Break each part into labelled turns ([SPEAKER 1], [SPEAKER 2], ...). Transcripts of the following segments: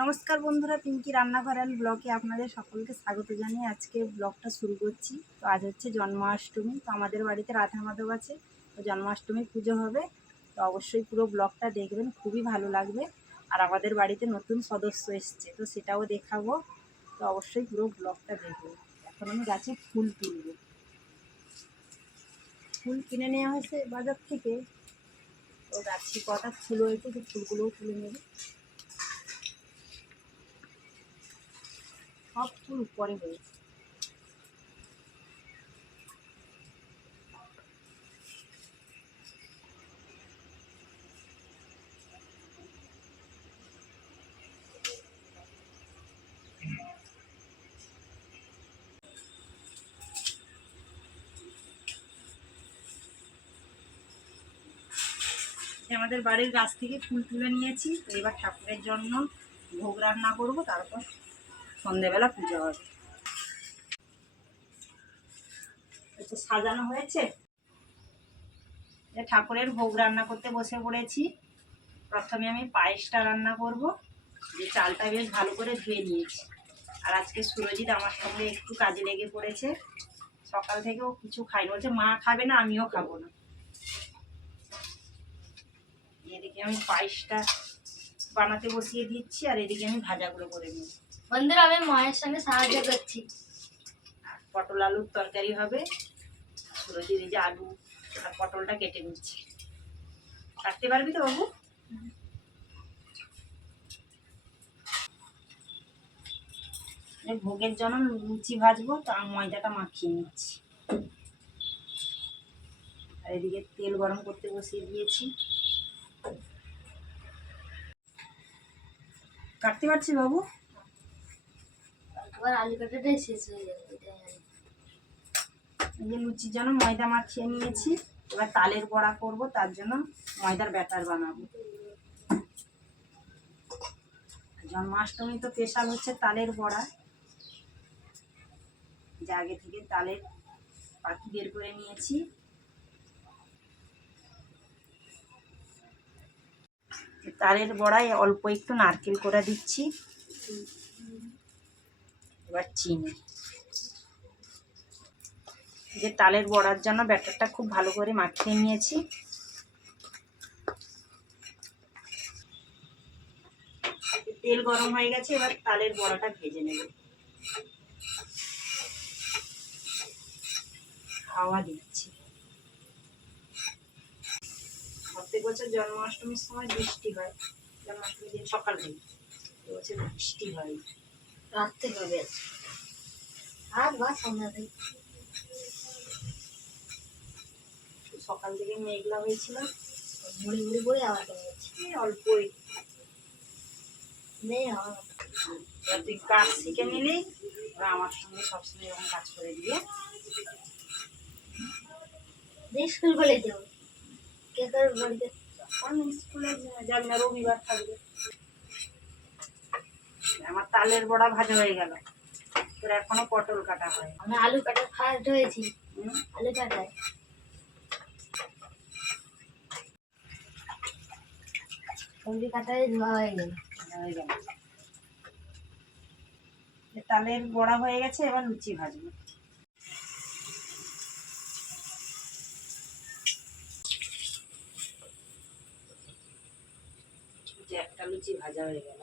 [SPEAKER 1] নমস্কার বন্ধুরা, পিঙ্কি রান্নাঘর অ্যান্ড ব্লগে আপনাদের সকলকে স্বাগত জানিয়ে আজকে ব্লগটা শুরু করছি। তো আজ হচ্ছে জন্মাষ্টমী, তো আমাদের বাড়িতে রাধা মাধব আছে, তো জন্মাষ্টমী পুজো হবে। তো অবশ্যই পুরো ব্লগটা দেখবেন, খুবই ভালো লাগবে। আর আমাদের বাড়িতে নতুন সদস্য এসছে, তো সেটাও দেখাবো। তো অবশ্যই পুরো ব্লগটা দেখব এখন আমি গাছে ফুল তুলব। ফুল কিনে নেওয়া হয়েছে বাজার থেকে। তো গাছে কটা ফুল হয়েছে তো ফুলগুলোও তুলে নেবে। সব ফুল উপরে হয়েছে আমাদের বাড়ির গাছ থেকে ফুল তুলে নিয়েছি, তো এবার ঠাকুরের জন্য ভোগ রান্না করব, তারপর সন্ধেবেলা পুজো হবে। সাজানো হয়েছে। ঠাকুরের ভোগ রান্না করতে বসে পড়েছি। প্রথমে আমি পায়েসটা রান্না করব। যে চালটা বেশ ভালো করে ধুয়ে নিয়েছি। আর আজকে সুরজিৎ আমার সঙ্গে একটু কাজে লেগে পড়েছে। সকাল থেকেও কিছু খাই বলছে, মা খাবে না, আমিও খাব না। এদিকে আমি পায়েসটা বানাতে বসিয়ে দিচ্ছি আর এদিকে আমি ভাজাগুলো করে নিই
[SPEAKER 2] বন্ধুরা, আমি মায়ের সঙ্গে সাহায্য করছি।
[SPEAKER 1] পটল আলুর তরকারি হবে সুরজির এই যে আলু আর পটলটা কেটে নিচ্ছি। কাটতে পারবি তো বাবু? ভোগের জন্য লুচি ভাজবো, তো ময়দাটা মাখিয়ে নিচ্ছি। আর এদিকে তেল গরম করতে বসিয়ে দিয়েছি। কাটতে পারছি বাবু?
[SPEAKER 2] এবার আলু কাটাটাই শেষ হয়ে যাবে
[SPEAKER 1] এই যে লুচির জন্য ময়দা মাখিয়ে নিয়েছি, এবার তালের বড়া করব, তার জন্য ময়দার ব্যাটার বানাবো। জন্মাষ্টমী তো স্পেশাল হচ্ছে তালের বড়া। যে আগে থেকে তালের পাখি বের করে নিয়েছি। তালের বড়ায় অল্প একটু নারকেল করে দিচ্ছি। এবার চিনি যে তালের বড়ার জন্য ব্যাটারটা খুব ভালো করে মাখিয়ে নিয়েছি। তেল গরম হয়ে গেছে, এবার তালের বড়াটা ভেজে নেব। হাওয়া দিচ্ছি। প্রত্যেক বছর জন্মাষ্টমীর সময় বৃষ্টি হয়। জন্মাষ্টমীর দিন সকাল থেকে। এবছর বৃষ্টি হয়।
[SPEAKER 2] রাত্রে হবে। আর বা সন্ধ্যা থেকে
[SPEAKER 1] সকাল থেকে মেঘলা হয়েছিল
[SPEAKER 2] মুড়ি মুড়ি করে আবার যাচ্ছে
[SPEAKER 1] এই
[SPEAKER 2] নেই আমার
[SPEAKER 1] তুই কাজ শিখে নিলি ওরা আমার সঙ্গে সবসময় এরকম কাজ করে দিয়ে
[SPEAKER 2] দিয়ে স্কুল কলেজ যাব। কে কার বাড়িতে?
[SPEAKER 1] আমি স্কুলে যাবি না রবিবার থাকবে। আমার তালের বড়া ভাজা হয়ে গেল। তোর এখনও পটল কাটা হয়।
[SPEAKER 2] আমি আলু কাটা ফার্স্ট হয়েছি। আলু কাটায়। সবজি কাটায় ধোয়া হয়ে গেল।
[SPEAKER 1] হয়ে গেল। তালের বড়া হয়ে গেছে এবার লুচি ভাজবো। যে একটা লুচি ভাজা হয়ে গেল।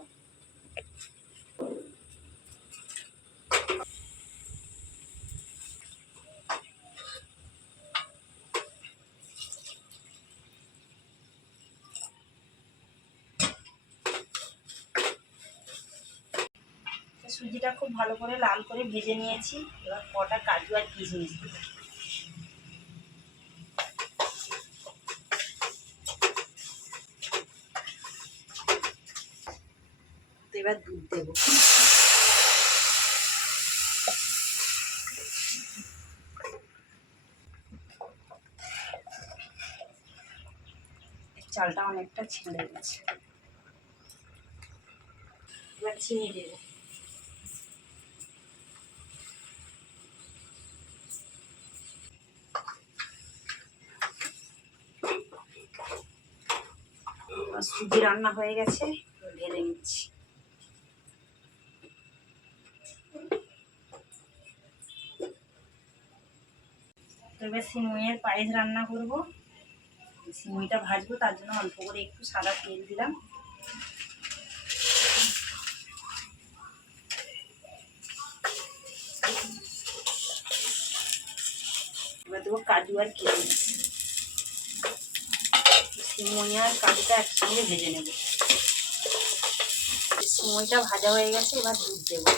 [SPEAKER 1] সুজিটা খুব ভালো করে লাল করে ভেজে নিয়েছি। এবার কটা কাজু আর কিশমিশ দেবো। এবার দুধ দেবো। চালটা অনেকটা ছিঁড়ে গেছে। এবার চিনি দেবো। সুজি রান্না হয়ে গেছে, ঢেলে নিচ্ছি। এবার সিমুইয়ের পায়েস রান্না করব। সিমুইটা ভাজবো, তার জন্য অল্প করে একটু সাদা তেল দিলাম। এবার দেবো কাজু আর কেজি সিমই আর কাজুটা একসঙ্গে ভেজে নেব। সিমইটা ভাজা হয়ে গেছে, এবার দুধ দেবো।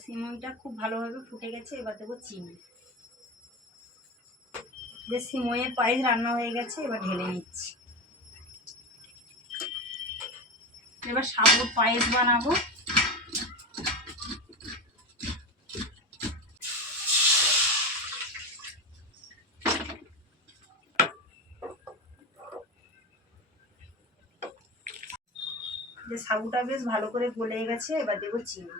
[SPEAKER 1] সিমইটা খুব ভালোভাবে ফুটে গেছে, এবার দেবো চিনি। যে সিমইয়ের পায়েস রান্না হয়ে গেছে, এবার ঢেলে নিচ্ছি। এবার সাবুর পায়েস বানাবো। যে সাবুটা বেশ ভালো করে গলে গেছে, এবার দেবো চিনি।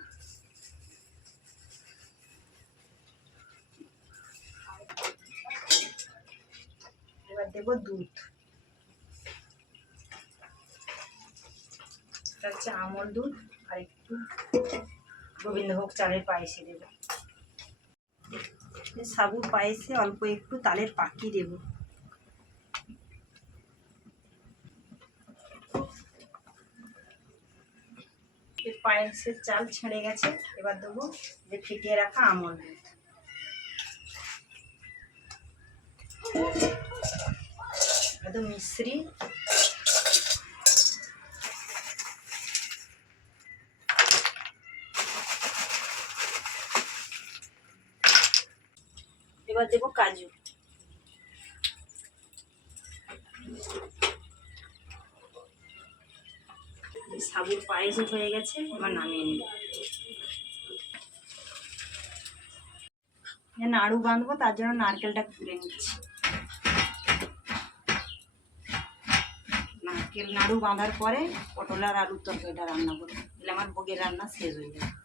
[SPEAKER 1] এবার দেবো দুধ। এটা হচ্ছে আমল দুধ আর একটু গোবিন্দভোগ চালের পায়েসে দেবো। সাবুর পায়েসে অল্প একটু তালের পাকি দেব। পায়েসের চাল ছেড়ে গেছে, এবার দেবো যে ফিটিয়ে রাখা আমল দুধ। একদম মিশ্রি এবার দেবো কাজু। সাবুর পায়েস হয়ে গেছে, এবার নামিয়ে নেব। নাড়ু বাঁধবো, তার জন্য নারকেলটা তুলে নিচ্ছি। নারকেল নাড়ু বাঁধার পরে পটল আর আলুর তরকারিটা রান্না করব, তাহলে আমার ভোগের রান্না শেষ হয়ে যাবে।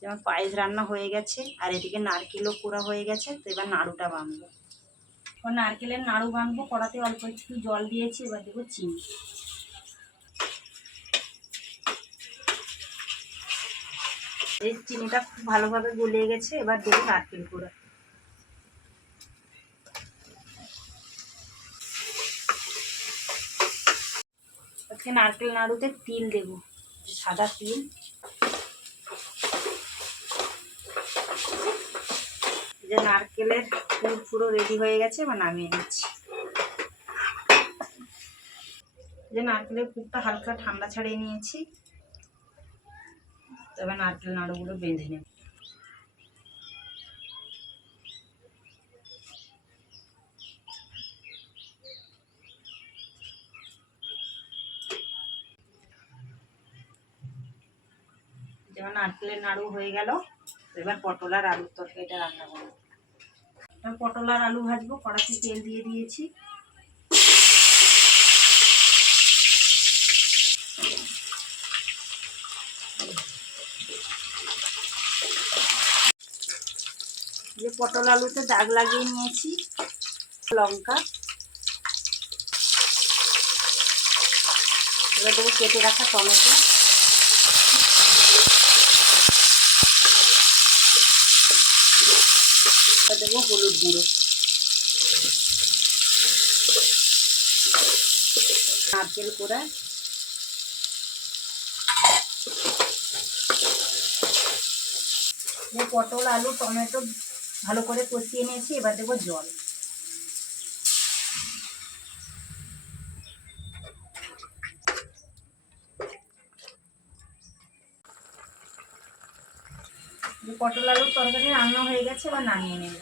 [SPEAKER 1] যেমন পায়েস রান্না হয়ে গেছে, আর এদিকে নারকেলও পোড়া হয়ে গেছে, তো এবার নাড়ুটা বাঁধবো। ও নারকেলের নাড়ু বাঁধবো, কড়াতে অল্প একটু জল দিয়েছি, এবার দেবো চিনি। এই চিনিটা খুব ভালোভাবে গলে গেছে, এবার দেবো নারকেল পোড়া। নারকেল নাড়ুতে তিল দেবো, সাদা তিল এই যে নারকেলের পুর পুরো রেডি হয়ে গেছে, এবার নামিয়ে নিচ্ছি। যে নারকেলের পুরটা হালকা ঠান্ডা ছাড়িয়ে নিয়েছি। তবে নারকেল নাড়ুগুলো বেঁধে নেব। যেমন নারকেলের নাড়ু হয়ে গেল। এবার পটল আর আলুর তরকারিটা রান্না করব। পটল আর আলু ভাজবো, কড়াতে তেল দিয়ে দিয়েছি। যে পটল আলুতে দাগ লাগিয়ে নিয়েছি, লঙ্কা। এবার কেটে রাখা টমেটো। এবার দেবো হলুদ গুঁড়ো। নারকেল কোড়া পটল, আলু, টমেটো ভালো করে কষিয়ে নিয়েছি, এবার দেবো জল। পটল আলুর তরকারি রান্না হয়ে গেছে বা নামিয়ে নেব।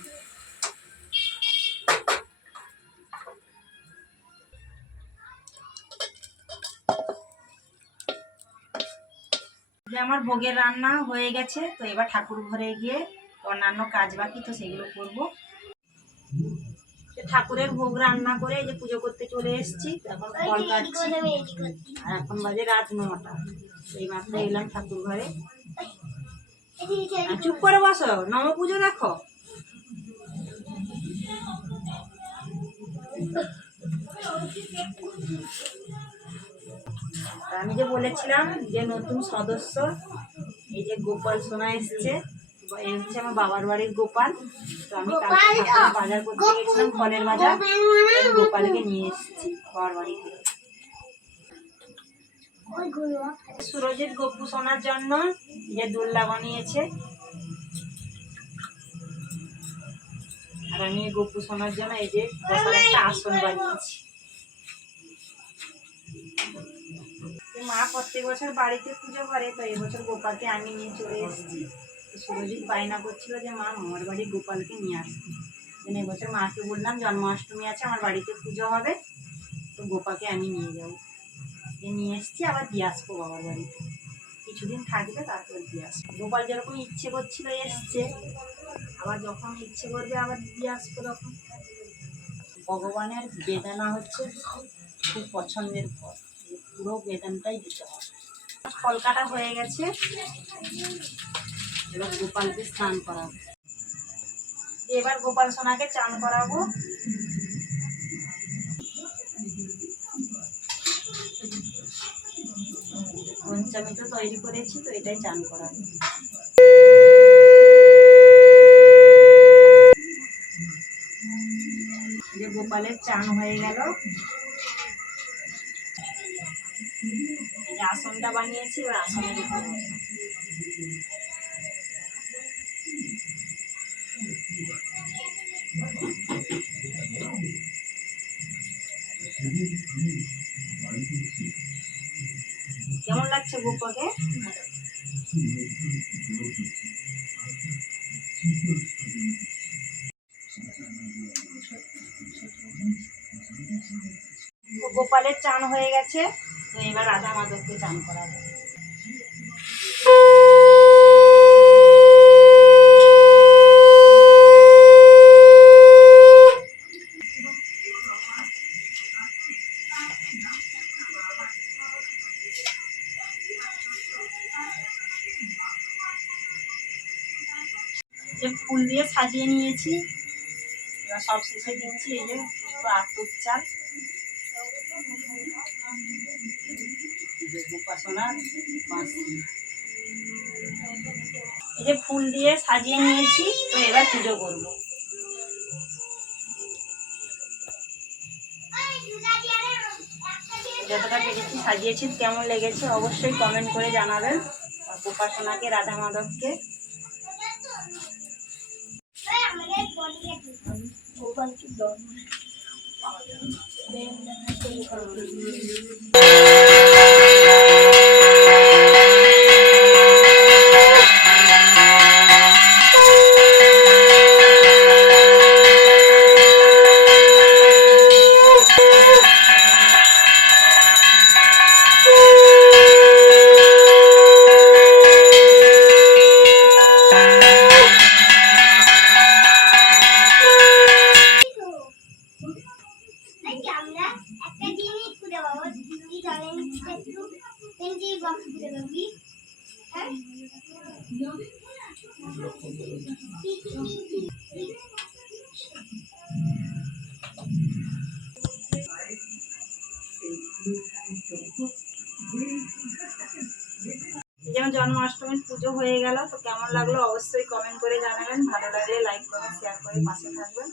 [SPEAKER 1] যে আমার ভোগের রান্না হয়ে গেছে, তো এবার ঠাকুর ঘরে গিয়ে অন্যান্য কাজ বাকি, তো সেগুলো করব। ঠাকুরের ভোগ রান্না করে যে পুজো করতে চলে এসেছি আর এখন বাজে রাত নটা এই মাত্র এলাম ঠাকুর ঘরে। চুপ করে বসো নম পুজো দেখো। আমি যে বলেছিলাম যে নতুন সদস্য এই যে গোপাল সোনা এসছে এই হচ্ছে আমার বাবার বাড়ির গোপাল। তো আমি কালকে বাজার করতে গেছিলাম ফলের বাজার। গোপালকে নিয়ে এসেছি বাবার বাড়ি থেকে। সুরজিৎ গপ্পু সোনার জন্য যে দোল্লা বানিয়েছে। আর আমি গপ্পু সোনার জন্য এই যে আসন বানিয়েছি। মা প্রত্যেক বছর বাড়িতে পুজো করে, তো এবছর গোপালকে আমি নিয়ে চলে এসেছি। সুরজিৎ বায়না করছিল যে, মা আমার বাড়ি গোপালকে নিয়ে জন্য এবছর মাকে বললাম, জন্মাষ্টমী আছে, আমার বাড়িতে পুজো হবে, তো গোপাকে আমি নিয়ে যাব। যে নিয়ে এসছি, আবার দিয়ে আসব বাবার বাড়িতে। কিছুদিন থাকবে, তারপর দিয়ে আসব। গোপাল যেরকম ইচ্ছে করছিল এসছে, আবার যখন ইচ্ছে করবে আবার দিয়ে আসব তখন। ভগবানের বেদানা হচ্ছে খুব পছন্দের ফল। পুরো বেদানটাই দিতে হবে। ফল কাটা হয়ে গেছে, এবার গোপালকে স্নান করাবো। এবার গোপাল সোনাকে চান করাবো। পঞ্চামি তো তৈরি করেছি, তো এটাই চান করাবো যে গোপালের চান হয়ে গেল। আসনটা বানিয়েছি, এবার আসনের উপর বসবো। কেমন তো গোপালের চান হয়ে গেছে এবার রাধা মাধবকে চান করাবো। যে ফুল দিয়ে সাজিয়ে নিয়েছি। এবার সব শেষে দিচ্ছি এই যে একটু আতপ চাল। এই যে ফুল দিয়ে সাজিয়ে নিয়েছি, তো এবার পুজো করব। যতটা পেরেছি সাজিয়েছি, কেমন লেগেছে অবশ্যই কমেন্ট করে জানাবেন। উপাসনাকে Radha মাধবকে
[SPEAKER 3] one to down. Then, nasa
[SPEAKER 1] যেমন জন্মাষ্টমীর পুজো হয়ে গেল, তো কেমন লাগল অবশ্যই কমেন্ট করে জানাবেন। ভালো লাগলে লাইক করে শেয়ার করে পাশে থাকবেন।